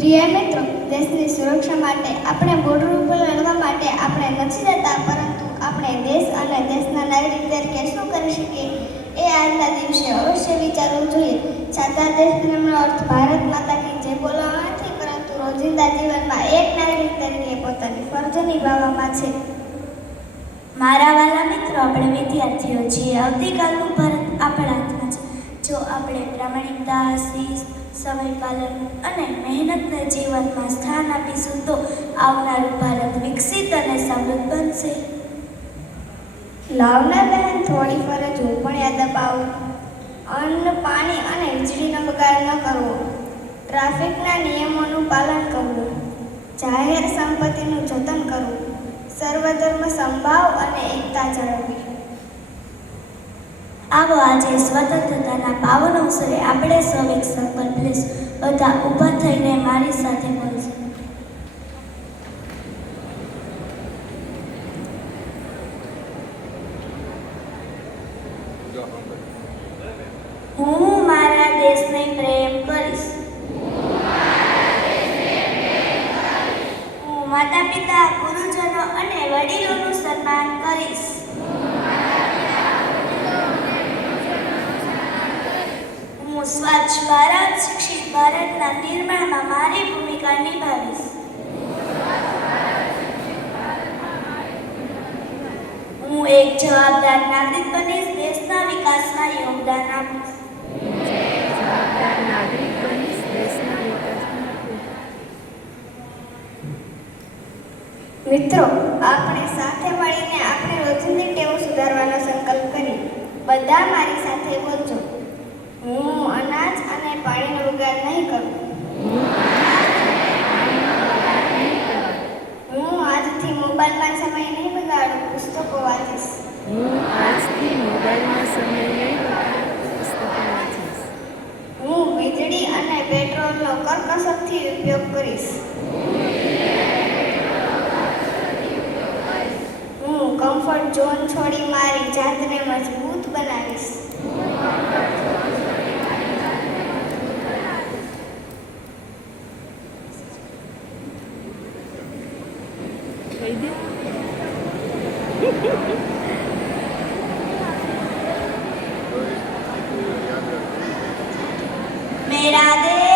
પ્રિય મિત્રો, દેશની સુરક્ષા માટે આપણે બોર્ડર ઉપર લડવા માટે આપણે નથી જતા, પરંતુ આપણે દેશ અને દેશના નાગરિક તરીકે શું કરી શકીએ એ આજના દિવસે અવશ્ય વિચારવું જોઈએ. સાચા દેશપ્રેમનો અર્થ ભારત માતા કી જય બોલવા નથી, પરંતુ રોજિંદા જીવનમાં એક નાગરિક તરીકે પોતાની ફરજ નિભાવવામાં છે. મારા વાલા મિત્રો, આપણે વિદ્યાર્થીઓ છીએ. આવતીકાલનું ભારત આપણા હાથમાં છે. જો આપણે પ્રામાણિકતા, શિસ્ત, સમય પાલન અને મહેનતને જીવનમાં સ્થાન આપીશું તો આવનારું ભારત વિકસિત અને સમૃદ્ધ બનશે. લાવના બહેન, થોડી ફરજ હું પણ યાદ અપાવું. અન્ન, પાણી અને વીજળીનો બગાડ ન કરવો, ટ્રાફિકના નિયમોનું પાલન કરવું, જાહેર સંપત્તિનું જતન કરવું, સર્વધર્મ સંભાવ અને એકતા જાળવવી. આવો આજે સ્વતંત્રતાના પાવન અવસરે આપણે સૌ એક સંકલ્પ લઈશું. બધા ઊભા થઈને મારી સાથે બોલજો. હું મારા દેશને પ્રેમ કરીશ. હું માતા પિતા, ગુરુજનો અને વડીલોનું સન્માન કરીશ. હું સ્વચ્છ ભારત, શિક્ષિત ભારતના નિર્માણમાં મારી ભૂમિકા નિભાવીશ. હું એક જવાબદાર નાગરિક બનીશ, દેશના વિકાસમાં યોગદાન આપીશ. મિત્રો, આપણે સાથે મળીને આપણે રોજિંદી ટેવો સુધારવાનો સંકલ્પ કરીએ. બધા મારી સાથે બોલજો. હું અનાજ અને પાણીનો બગાડ નહીં કરું. હું આજથી મોબાઈલમાં સમય નહીં બગાડું, પુસ્તકો વાંચીશ. હું વીજળી અને પેટ્રોલનો કરકસરથી ઉપયોગ કરીશ. હું કમ્ફર્ટ ઝોન છોડી મારી જાતને મજબૂત બનાવીશ. मेरा देश